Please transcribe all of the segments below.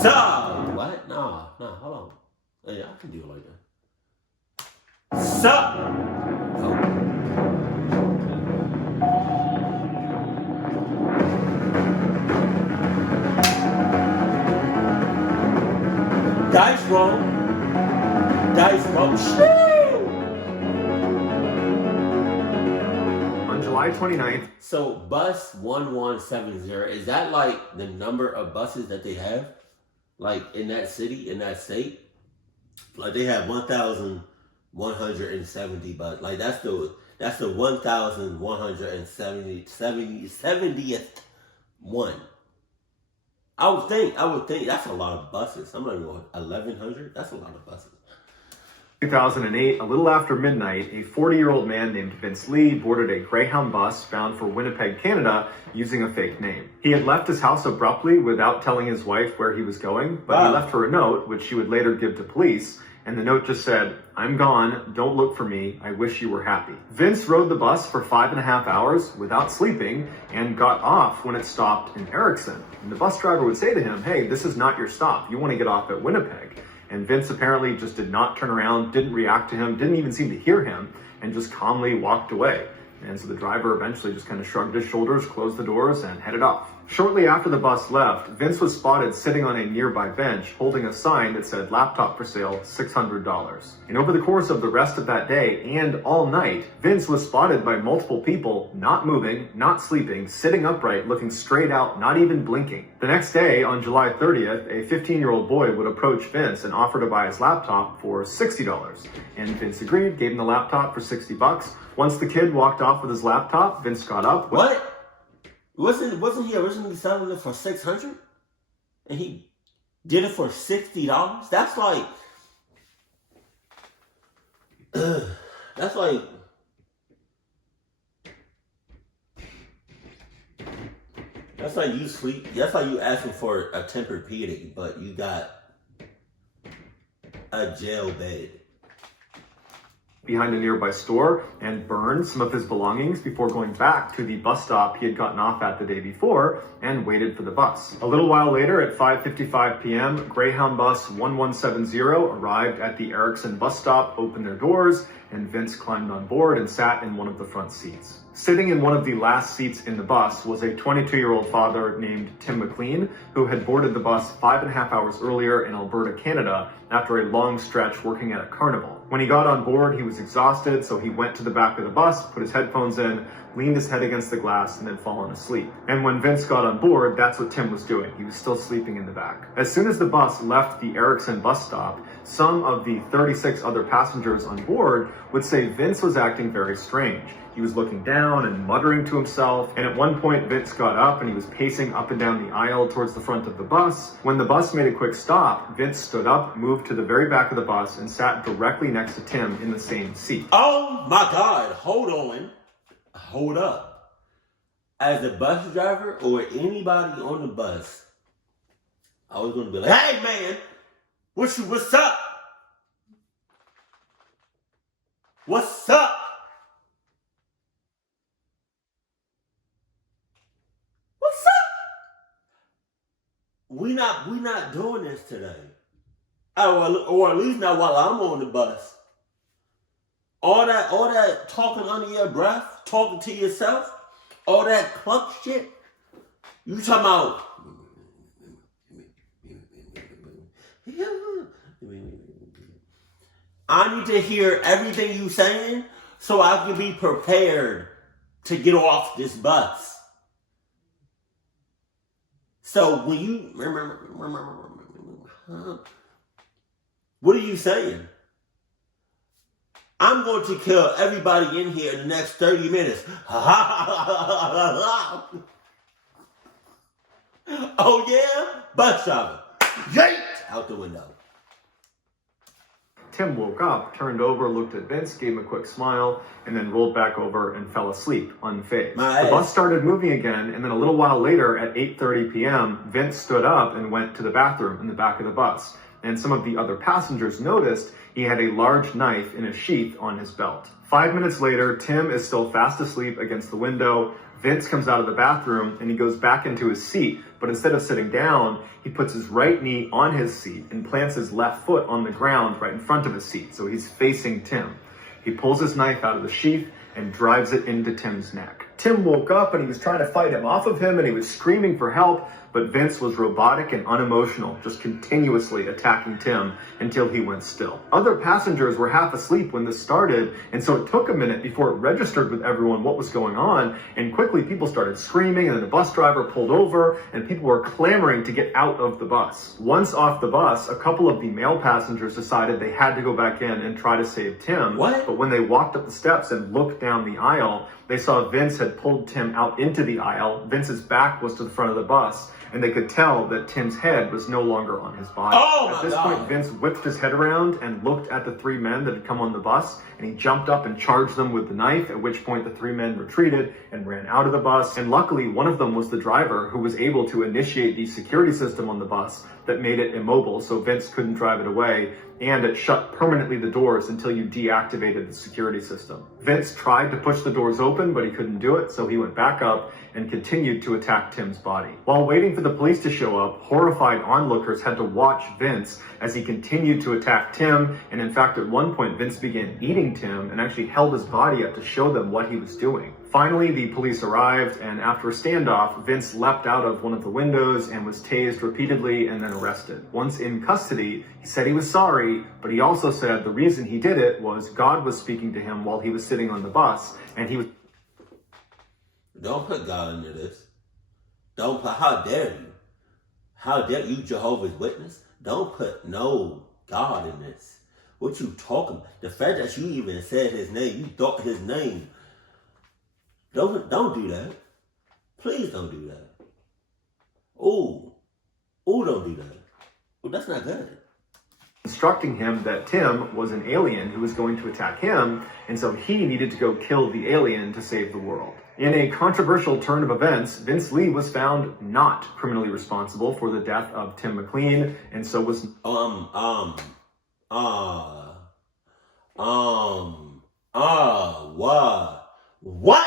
Sup? What? Nah, hold on. Yeah, I can do it like that. Sup? Oh. Dice roll. Dice roll. On July 29th. So bus 1170, is that like the number of buses that they have? Like in that city, in that state? Like they have 1,170 buses. Like that's the 1,170th one. I would think that's a lot of buses. I'm not even going 1,100. That's a lot of buses. 2008, a little after midnight, a 40-year-old man named Vince Lee boarded a Greyhound bus bound for Winnipeg, Canada, using a fake name. He had left his house abruptly without telling his wife where he was going, but he left her a note, which she would later give to police, and the note just said, "I'm gone, don't look for me, I wish you were happy." Vince rode the bus for 5.5 hours without sleeping and got off when it stopped in Erickson. And the bus driver would say to him, "Hey, this is not your stop, you want to get off at Winnipeg." And Vince apparently just did not turn around, didn't react to him, didn't even seem to hear him, and just calmly walked away. And so the driver eventually just kind of shrugged his shoulders, closed the doors, and headed off. Shortly after the bus left, Vince was spotted sitting on a nearby bench holding a sign that said "Laptop for sale, $600. And over the course of the rest of that day and all night, Vince was spotted by multiple people not moving, not sleeping, sitting upright, looking straight out, not even blinking. The next day, on July 30th, a 15-year-old boy would approach Vince and offer to buy his laptop for $60. And Vince agreed, gave him the laptop for $60. Once the kid walked off with his laptop, Vince got up. What? Wasn't he originally selling it for $600? And he did it for $60? That's like you sleep. That's like you asking for a Tempur-Pedic, but you got a jail bed. Behind a nearby store and burned some of his belongings before going back to the bus stop he had gotten off at the day before and waited for the bus. A little while later at 5:55 p.m., Greyhound bus 1170 arrived at the Erickson bus stop, opened their doors, and Vince climbed on board and sat in one of the front seats. Sitting in one of the last seats in the bus was a 22-year-old father named Tim McLean, who had boarded the bus 5.5 hours earlier in Alberta, Canada, after a long stretch working at a carnival. When he got on board, he was exhausted, so he went to the back of the bus, put his headphones in, leaned his head against the glass, and then fallen asleep. And when Vince got on board, that's what Tim was doing. He was still sleeping in the back. As soon as the bus left the Erickson bus stop, some of the 36 other passengers on board would say Vince was acting very strange. He was looking down and muttering to himself, and at one point Vince got up and he was pacing up and down the aisle towards the front of the bus. When the bus made a quick stop, Vince stood up, moved to the very back of the bus, and sat directly next to Tim in the same seat. Oh my God, hold on. Hold up. As a bus driver or anybody on the bus, I was gonna be like, "Hey man, what's up? What's up? What's up? We not doing this today. Or at least not while I'm on the bus. All that talking under your breath, talking to yourself, all that cluck shit. You talking about I need to hear everything you saying so I can be prepared to get off this bus. So when you what are you saying? I'm going to kill everybody in here in the next 30 minutes. Oh yeah? Bus driver. Yeet! Out the window. Tim woke up, turned over, looked at Vince, gave him a quick smile, and then rolled back over and fell asleep, unfazed. The bus started moving again, and then a little while later, at 8:30 p.m., Vince stood up and went to the bathroom in the back of the bus. And some of the other passengers noticed he had a large knife in a sheath on his belt. 5 minutes later, Tim is still fast asleep against the window. Vince comes out of the bathroom and he goes back into his seat, but instead of sitting down, he puts his right knee on his seat and plants his left foot on the ground right in front of his seat, so he's facing Tim. He pulls his knife out of the sheath and drives it into Tim's neck. Tim woke up and he was trying to fight him off of him and he was screaming for help, but Vince was robotic and unemotional, just continuously attacking Tim until he went still. Other passengers were half asleep when this started, and so it took a minute before it registered with everyone what was going on, and quickly people started screaming, and then the bus driver pulled over, and people were clamoring to get out of the bus. Once off the bus, a couple of the male passengers decided they had to go back in and try to save Tim. What? But when they walked up the steps and looked down the aisle, they saw Vince had pulled Tim out into the aisle. Vince's back was to the front of the bus, and they could tell that Tim's head was no longer on his body. At this point, Vince whipped his head around and looked at the three men that had come on the bus, and he jumped up and charged them with the knife, at which point the three men retreated and ran out of the bus. And luckily, one of them was the driver, who was able to initiate the security system on the bus that made it immobile, so Vince couldn't drive it away, and it shut permanently the doors until you deactivated the security system. Vince tried to push the doors open, but he couldn't do it, so he went back up and continued to attack Tim's body. While waiting for the police to show up, horrified onlookers had to watch Vince as he continued to attack Tim, and in fact, at one point, Vince began eating Tim and actually held his body up to show them what he was doing. Finally, the police arrived, and after a standoff, Vince leapt out of one of the windows and was tased repeatedly and then arrested. Once in custody, he said he was sorry, but he also said the reason he did it was God was speaking to him while he was sitting on the bus, and he was... Don't put God into this. Don't put, how dare you? How dare you, Jehovah's Witness? Don't put no God in this. What you talking about? The fact that you even said his name, you thought his name. Don't do that. Please don't do that. Ooh, don't do that. Oh, that's not good. Instructing him that Tim was an alien who was going to attack him, and so he needed to go kill the alien to save the world. In a controversial turn of events, Vince Lee was found not criminally responsible for the death of Tim McLean, and so was... What?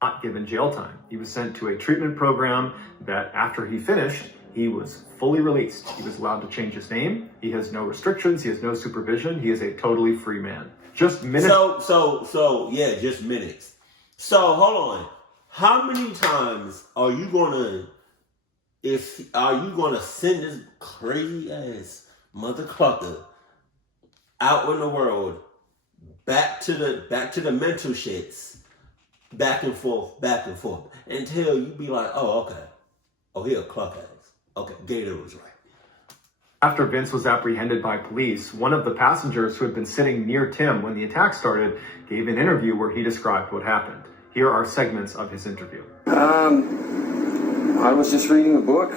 Not given jail time. He was sent to a treatment program that after he finished, he was fully released. He was allowed to change his name. He has no restrictions. He has no supervision. He is a totally free man. Just minutes. Just minutes. So hold on. How many times are you gonna send this crazy ass mother clucker out in the world, back to the mental shits, back and forth, until you be like, oh, okay. Oh, he a cluck ass. Okay, Gattor was right. After Vince was apprehended by police, one of the passengers who had been sitting near Tim when the attack started gave an interview where he described what happened. Here are segments of his interview. I was just reading a book.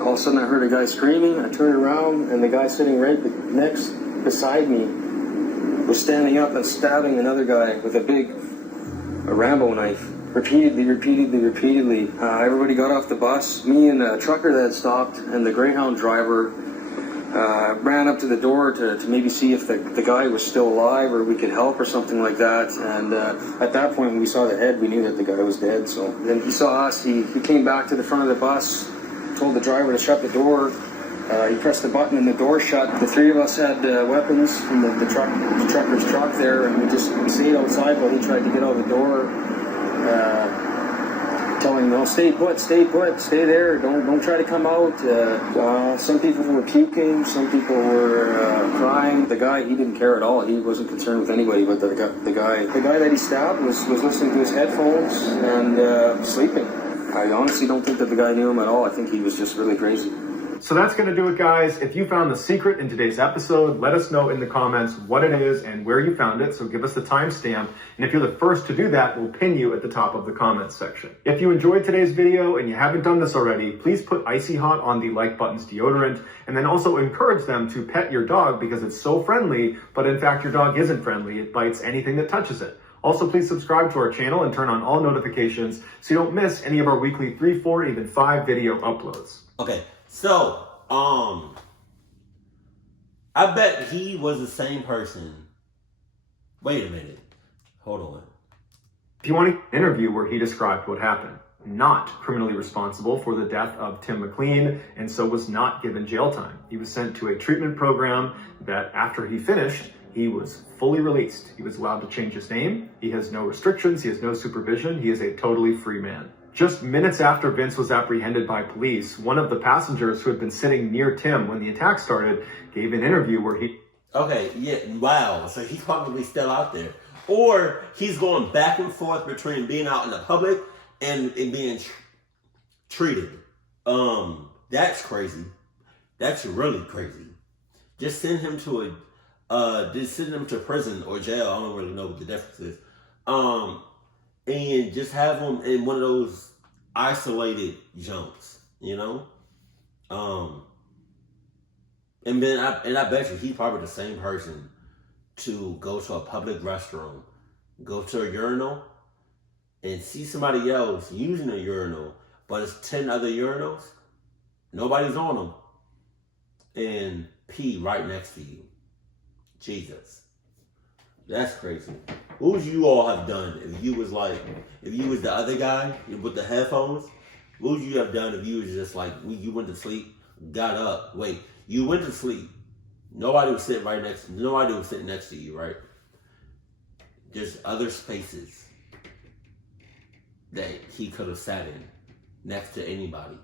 All of a sudden I heard a guy screaming. I turned around and the guy sitting right next beside me was standing up and stabbing another guy with a Rambo knife. Repeatedly. Everybody got off the bus. Me and the trucker that had stopped and the Greyhound driver ran up to the door to maybe see if the guy was still alive or we could help or something like that. And at that point, when we saw the head, we knew that the guy was dead. So then he saw us. He came back to the front of the bus, told the driver to shut the door. He pressed the button and the door shut. The three of us had weapons from the trucker's truck there, and we just stayed outside while he tried to get out the door. Telling him, no, stay put, stay there, don't try to come out. Some people were puking, some people were crying. The guy, he didn't care at all. He wasn't concerned with anybody but the guy. The guy that he stabbed was listening to his headphones and sleeping. I honestly don't think that the guy knew him at all. I think he was just really crazy. So that's going to do it, guys. If you found the secret in today's episode, let us know in the comments what it is and where you found it. So give us the timestamp. And if you're the first to do that, we'll pin you at the top of the comments section. If you enjoyed today's video and you haven't done this already, please put Icy Hot on the like button's deodorant, and then also encourage them to pet your dog because it's so friendly, but in fact, your dog isn't friendly. It bites anything that touches it. Also, please subscribe to our channel and turn on all notifications so you don't miss any of our weekly 3, 4, even 5 video uploads. Okay. So, I bet he was the same person Wait a minute. Hold on. If you want an interview where he described what happened, not criminally responsible for the death of Tim McLean, and so was not given jail time. He was sent to a treatment program that after he finished, he was fully released. He was allowed to change his name. He has no restrictions. He has no supervision. He is a totally free man. Just minutes after Vince was apprehended by police, one of the passengers who had been sitting near Tim when the attack started gave an interview where he... Okay, yeah, wow. So he's probably still out there. Or he's going back and forth between being out in the public and being treated. That's crazy. That's really crazy. Just send him to just send him to prison or jail. I don't really know what the difference is. And just have him in one of those isolated jumps, you know? And then I bet you he's probably the same person to go to a public restroom, go to a urinal, and see somebody else using a urinal, but it's 10 other urinals, nobody's on them, and pee right next to you. Jesus. That's crazy. What would you all have done if you was the other guy with the headphones? What would you have done if you was just like, you went to sleep, got up, wait, you went to sleep, nobody was sitting next to you, right? There's other spaces that he could have sat in next to anybody.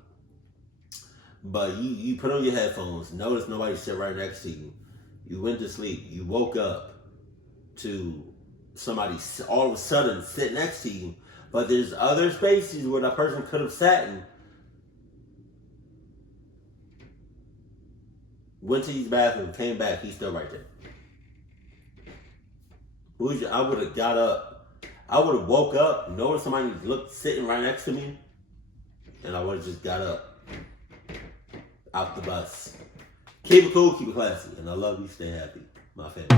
But you put on your headphones, notice nobody sit right next to you. You went to sleep, you woke up to somebody all of a sudden sit next to you, but there's other spaces where that person could have sat in. Went to his bathroom, came back, he's still right there. I would have got up, I would have woke up, noticed somebody sitting right next to me, and I would have just got up, out the bus. Keep it cool, keep it classy, and I love you, stay happy, my family.